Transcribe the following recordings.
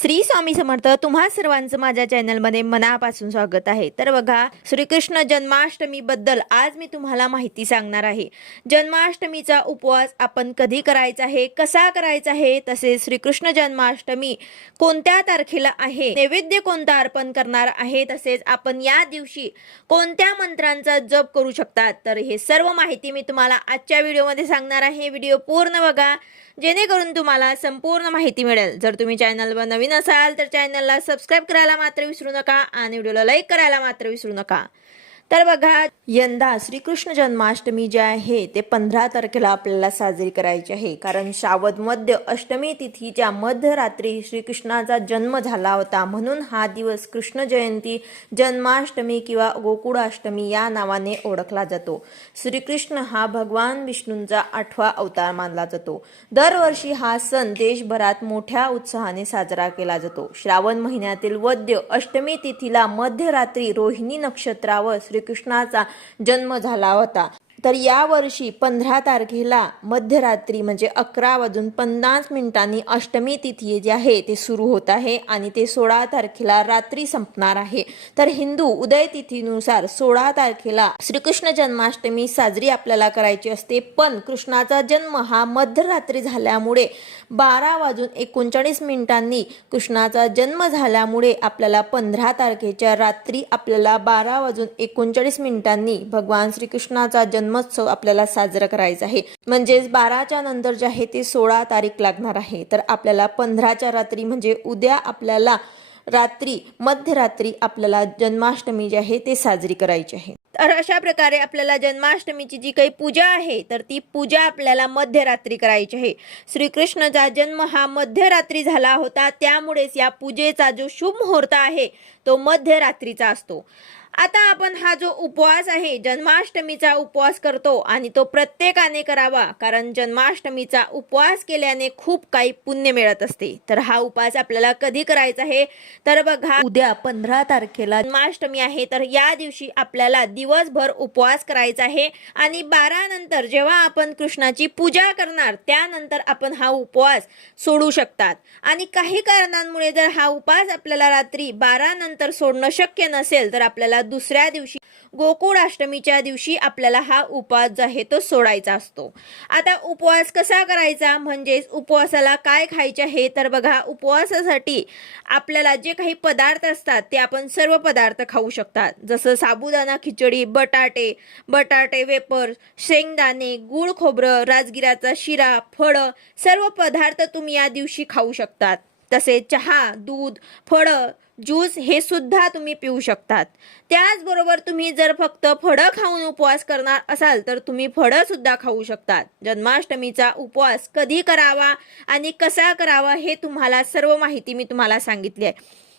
श्री स्वामी समर्थ तुम्हा सर्वांचं माझ्या चॅनलमध्ये मनापासून स्वागत आहे. तर बघा श्रीकृष्ण जन्माष्टमी बद्दल आज मी तुम्हाला माहिती सांगणार आहे. जन्माष्टमीचा उपवास आपण कधी करायचा आहे कसा करायचा आहे तसेच श्रीकृष्ण जन्माष्टमी कोणत्या तारखेला आहे नैवेद्य कोणता अर्पण करणार आहे तसेच आपण या दिवशी कोणत्या मंत्रांचा जप करू शकतात तर हे सर्व माहिती मी तुम्हाला आजच्या व्हिडिओमध्ये सांगणार आहे. व्हिडिओ पूर्ण बघा. जेणेकरून तुम्हाला संपूर्ण माहिती मिळेल. जर तुम्ही चॅनलवर नवीन असाल तर चॅनलला सबस्क्राईब करायला मात्र विसरू नका आणि व्हिडिओला लाईक करायला मात्र विसरू नका. तर बघा यंदा श्रीकृष्ण जन्माष्टमी जे आहे ते पंधरा तारखेला आपल्याला साजरी करायची आहे. कारण श्रावण मध्य अष्टमी तिथीच्या मध्यरात्री श्रीकृष्णाचा जन्म झाला होता. म्हणून हा दिवस कृष्ण जयंती जन्माष्टमी किंवा गोकुळाष्टमी या नावाने ओळखला जातो. श्रीकृष्ण हा भगवान विष्णूंचा आठवा अवतार मानला जातो. दरवर्षी हा सण देशभरात मोठ्या उत्साहाने साजरा केला जातो. श्रावण महिन्यातील वद्य अष्टमी तिथीला मध्यरात्री रोहिणी नक्षत्रावर श्रीकृष्णाचा जन्म झाला होता. तर यावर्षी पंधरा तारखेला मध्यरात्री म्हणजे अकरा वाजून पन्नास मिनिटांनी अष्टमी तिथी जे आहे ते सुरू होत आहे आणि ते सोळा तारखेला रात्री संपणार आहे. तर हिंदू उदय तिथीनुसार सोळा तारखेला श्रीकृष्ण जन्माष्टमी साजरी आपल्याला करायची असते. पण कृष्णाचा जन्म हा मध्यरात्री झाल्यामुळे बारा वाजून एकोणचाळीस मिनिटांनी कृष्णाचा जन्म झाल्यामुळे आपल्याला पंधरा तारखेच्या रात्री आपल्याला बारा वाजून एकोणचाळीस मिनिटांनी भगवान श्रीकृष्णाचा जन्म जन्मोत्सव आपल्याला साजरा करायचा आहे. म्हणजेच बाराच्या नंतर जे आहे ते सोळा तारीख लागणार आहे. तर आपल्याला पंधराच्या रात्री म्हणजे उद्या आपल्याला रात्री मध्यरात्री आपल्याला जन्माष्टमी जी आहे ते साजरी करायची आहे. तर अशा प्रकारे आपल्याला जन्माष्टमीची जी काही पूजा आहे तर ती पूजा आपल्याला मध्यरात्री करायची आहे. श्रीकृष्णाचा जन्म हा मध्यरात्री झाला होता. त्यामुळेच या पूजेचा जो शुभ मुहूर्त आहे तो मध्यरात्रीचा असतो. आता आपण हा जो उपवास आहे जन्माष्टमीचा उपवास करतो आणि तो प्रत्येकाने करावा कारण जन्माष्टमीचा उपवास केल्याने खूप काही पुण्य मिळत असते. तर हा उपवास आपल्याला कधी करायचा आहे? तर बघा उद्या पंधरा तारखेला जन्माष्टमी आहे तर या दिवशी आपल्याला दिवसभर उपवास करायचा आहे आणि बारा नंतर जेव्हा आपण कृष्णाची पूजा करणार त्यानंतर आपण हा उपवास सोडू शकतात. आणि काही कारणांमुळे जर हा उपवास आपल्याला रात्री बारा नंतर सोडणं शक्य नसेल तर आपल्याला दुसऱ्या दिवशी गोकुळाष्टमीच्या दिवशी आपल्याला हा उपवास जो आहे तो सोडायचा असतो. आता उपवास कसा करायचा? म्हणजेच उपवासाला काय खायचे आहे? तर बघा उपवासासाठी आपल्याला जे काही पदार्थ असतात ते आपण सर्व पदार्थ खाऊ शकतात. जसं साबुदाणा खिचडी बटाटे बटाटे वेपर शेंगदाणे गुळ खोबरं राजगिराचा शिरा फळं सर्व पदार्थ तुम्ही या दिवशी खाऊ शकतात. तसेच चहा दूध फळं ज्यूस हे सुद्धा तुम्ही पिऊ शकतात. त्याचबरोबर तुम्ही जर फक्त फळं खाऊन उपवास करणार असाल तर तुम्ही फळं सुद्धा खाऊ शकतात. जन्माष्टमीचा उपवास कधी करावा आणि कसा करावा हे तुम्हाला सर्व माहिती मी तुम्हाला सांगितली आहे.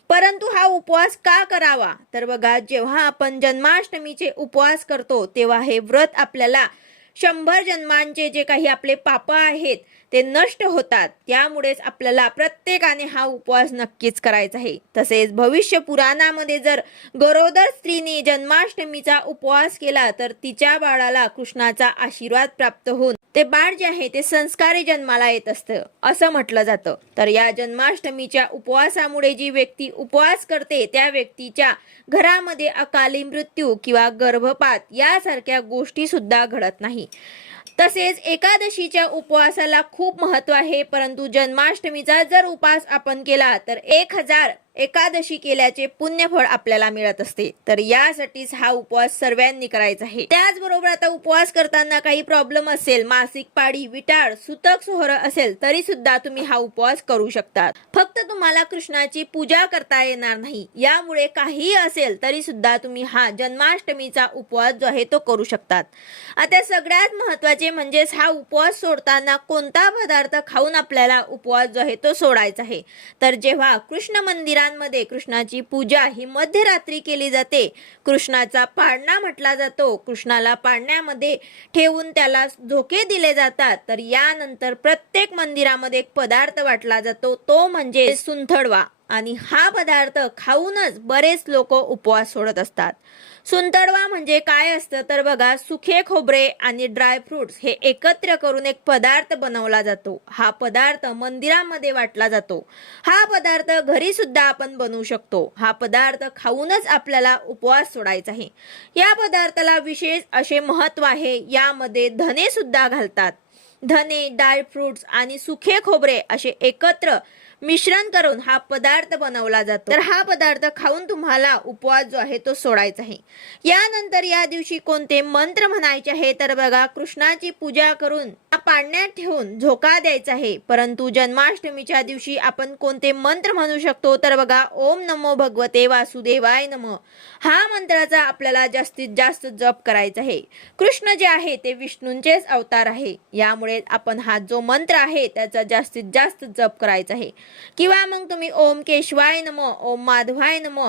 परंतु हा उपवास का करावा? तर बघा जेव्हा आपण जन्माष्टमीचे उपवास करतो तेव्हा हे व्रत आपल्याला शंभर जन्मांचे जे काही आपले पाप आहेत ते नष्ट होतात. त्यामुळेच आपल्याला प्रत्येकाने हा उपवास नक्कीच करायचा आहे. तसेच भविष्य पुराणामध्ये जर गरोदर स्त्रीने जन्माष्टमीचा उपवास केला तर तिच्या बाळाला कृष्णाचा आशीर्वाद प्राप्त होऊन ते बाळ जे आहे ते संस्कारी जन्माला येत असतं असं म्हटलं जातं. तर या जन्माष्टमीच्या उपवासामुळे जी व्यक्ती उपवास करते त्या व्यक्तीच्या घरामध्ये अकाली मृत्यू किंवा गर्भपात यासारख्या गोष्टी सुद्धा घडत नाही. तसेच एकादशीच्या उपवासाला खूप महत्त्व आहे परंतु जन्माष्टमीचा जर उपवास आपण केला तर एक हजार एकादशी केल्याचे पुण्यफळ आपल्याला मिळत असते. तर यासाठीच हा उपवास सर्वांनी करायचा आहे. त्याचबरोबर आता उपवास करताना काही प्रॉब्लेम असेल मासिक पाळी विटाळ सुतक सोहर असेल तरी सुद्धा तुम्ही हा उपवास करू शकतात. फक्त तुम्हाला कृष्णाची पूजा करता येणार नाही. यामुळे काहीही असेल तरी सुद्धा तुम्ही हा जन्माष्टमीचा उपवास जो आहे तो करू शकतात. आता सगळ्यात महत्त्वाचे म्हणजेच हा उपवास सोडताना कोणता पदार्थ खाऊन आपल्याला उपवास जो आहे तो सोडायचा आहे. तर जेव्हा कृष्ण मंदिरांमध्ये कृष्णाची पूजा ही मध्यरात्री केली जाते. कृष्णाचा पाळणा म्हटला जातो. कृष्णाला पाळण्यामध्ये ठेवून त्याला झोके दिले जातात. तर यानंतर प्रत्येक मंदिरामध्ये एक पदार्थ वाटला जातो. तो म्हणजे सुंथडवा. आणि हा पदार्थ खाऊनच बरेच लोक उपवास सोडत असतात. सुंतडवा म्हणजे काय असतं? तर बघा सुखे खोबरे आणि ड्रायफ्रुट्स हे एकत्र करून एक पदार्थ बनवला जातो. हा पदार्थ मंदिरामध्ये वाटला जातो. हा पदार्थ घरी सुद्धा आपण बनवू शकतो. हा पदार्थ खाऊनच आपल्याला उपवास सोडायचा आहे. या पदार्थाला विशेष असे महत्त्व आहे. यामध्ये धने सुद्धा घालतात. धने ड्रायफ्रुट्स आणि सुखे खोबरे असे एकत्र मिश्रण करून हा पदार्थ बनवला जातो. तर हा पदार्थ खाऊन तुम्हाला उपवास जो आहे तो सोडायचा आहे. यानंतर या दिवशी कोणते मंत्र म्हणायचे आहे तर बघा कृष्णाची पूजा करून पाडण्यात पाण्यात ठेवून झोका द्यायचा आहे. परंतु जन्माष्टमीच्या दिवशी आपण कोणते मंत्र म्हणू शकतो? तर बघा ओम नमो भगवते वासुदेवाय नम. हा मंत्राचा आपल्याला जास्तीत जास्त जप करायचा आहे. कृष्ण जे आहे ते विष्णूंचेच अवतार आहे. यामुळे आपण हा जो मंत्र आहे त्याचा जास्तीत जास्त जप करायचा आहे. किंवा मग तुम्ही ओम केशवाय नमो ओम माधवाय नम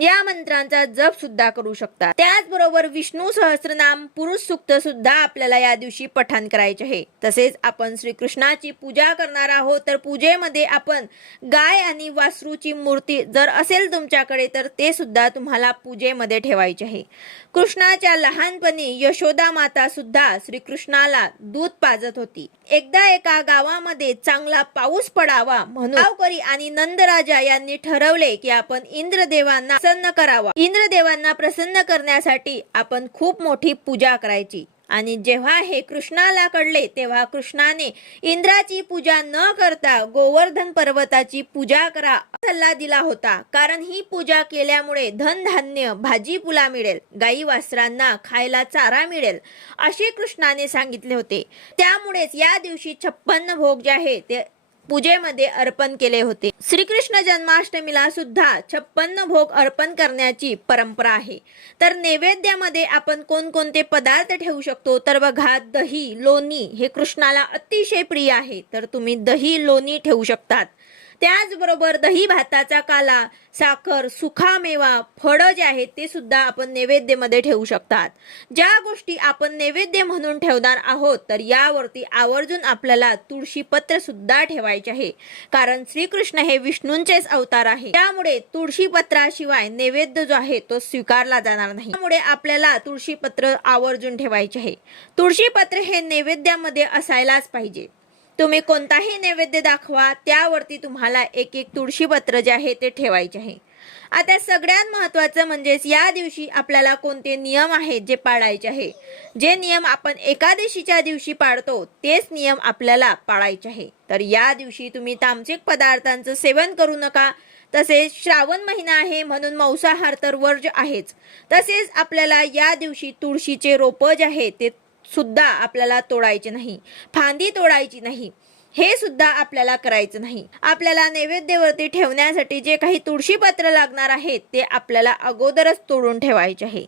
या मंत्रांचा जप सुद्धा करू शकता. त्याचबरोबर विष्णू सहस्रनाम पुरुष सुक्त सुद्धा आपल्याला या दिवशी पठाण करायचे आहे. तसेच आपण श्रीकृष्णाची पूजा करणार आहोत तर पूजेमध्ये आपण गाय आणि वासरूची मूर्ती जर असेल तुमच्याकडे तर ते सुद्धा तुम्हाला पूजेमध्ये ठेवायचे आहे. कृष्णाच्या लहानपणी यशोदा माता सुद्धा श्रीकृष्णाला दूध पाजत होती. एकदा एका गावामध्ये चांगला पाऊस पडावा म्हणून गावकरी आणि नंदराजा यांनी ठरवले की आपण इंद्रदेवांना प्रसन्न करावा. इंद्रदेवांना प्रसन्न करण्यासाठी आपण खूप मोठी पूजा करायची. आणि जेव्हा हे कृष्णाला कळले तेव्हा कृष्णाने इंद्राची पूजा न करता गोवर्धन पर्वताची पूजा करा सल्ला दिला होता. कारण ही पूजा केल्यामुळे धनधान्य भाजीपुला मिळेल गाई वासरांना खायला चारा मिळेल असे कृष्णाने सांगितले होते. त्यामुळेच या दिवशी छप्पन्न भोग जे आहे ते पूजेमध्ये अर्पण केले होते. श्रीकृष्ण जन्माष्टमीला सुद्धा छप्पन्न भोग अर्पण करण्याची परंपरा आहे. तर नैवेद्यामध्ये आपण कोणकोणते पदार्थ ठेवू शकतो? तर बघा दही लोणी हे कृष्णाला अतिशय प्रिय आहे. तर तुम्ही दही लोणी ठेवू शकतात. त्याचबरोबर दही भाताचा काला साखर सुखामेवा फळं जे आहेत ते सुद्धा आपण नैवेद्यमध्ये ठेवू शकतात. ज्या गोष्टी आपण नैवेद्य म्हणून ठेवणार आहोत तर यावरती आवर्जून आपल्याला तुळशी पत्र सुद्धा ठेवायचे आहे. कारण श्रीकृष्ण हे विष्णूंचेच अवतार आहे. त्यामुळे तुळशी पत्राशिवाय नैवेद्य जो आहे तो स्वीकारला जाणार नाही. त्यामुळे आपल्याला तुळशी पत्र आवर्जून ठेवायचे आहे. तुळशी पत्र हे नैवेद्यामध्ये असायलाच पाहिजे. तुम्ही कोणताही नैवेद्य दाखवा त्यावरती तुम्हाला एक एक तुळशीपत्र जे आहे ते ठेवायचे आहे. आता सगळ्यात महत्त्वाचं म्हणजेच या दिवशी आपल्याला कोणते नियम आहेत जे पाळायचे आहे? जे नियम आपण एकादशीच्या दिवशी पाळतो तेच नियम आपल्याला पाळायचे आहे. तर या दिवशी तुम्ही तामसिक पदार्थांचं सेवन करू नका. तसेच श्रावण महिना आहे म्हणून मांसाहार तर वर्ज आहेच. तसेच आपल्याला या दिवशी तुळशीचे रोपं जे आहे ते सुद्धा आपल्याला तोडायचे नाही. फांदी तोडायची नाही. हे सुद्धा आपल्याला करायचं नाही. आपल्याला नैवेद्यावरती ठेवण्यासाठी जे काही तुळशीपत्र लागणार आहेत ते आपल्याला अगोदरच तोडून ठेवायचे आहे.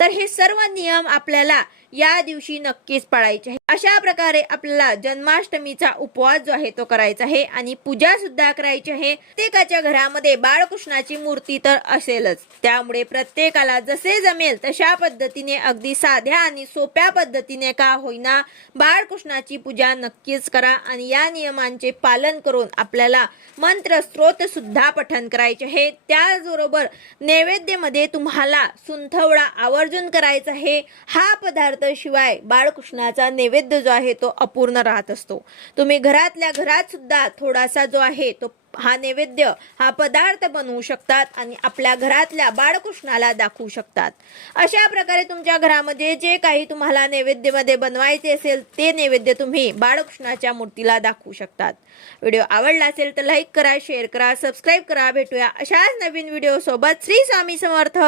तर हे सर्व नियम आपल्याला या दिवशी नक्कीच पाळायचे आहे. अशा प्रकारे आपल्याला जन्माष्टमीचा उपवास जो आहे तो करायचा आहे आणि पूजा सुद्धा करायची आहे. प्रत्येकाच्या घरामध्ये बाळकृष्णाची मूर्ती तर असेलच. त्यामुळे प्रत्येकाला जसे जमेल तशा पद्धतीने अगदी साध्या आणि सोप्या पद्धतीने का होईना बाळकृष्णाची पूजा नक्कीच करा आणि या नियमांचे पालन करून आपल्याला मंत्र स्त्रोत सुद्धा पठन करायचे आहे. त्याचबरोबर नैवेद्यमध्ये तुम्हाला सुंथवडा आवर्जून करायचा आहे. हा पदार्थ शिवाय बाळकृष्णाचा नैवेद्य जो आहे तो अपूर्ण राहत असतो. तुम्ही घरातल्या घरात सुद्धा थोडासा जो आहे तो हा नैवेद्य हा पदार्थ बनवू शकतात आणि आपल्या घरातल्या बाळकृष्णाला दाखवू शकतात. अशा प्रकारे तुमच्या घरामध्ये जे काही तुम्हाला नैवेद्यमध्ये बनवायचे असेल ते नैवेद्य तुम्ही बाळकृष्णाच्या मूर्तीला दाखवू शकतात. व्हिडिओ आवडला असेल तर लाईक करा शेअर करा सबस्क्राईब करा. भेटूया अशाच नवीन व्हिडिओ सोबत श्री स्वामी समर्थ!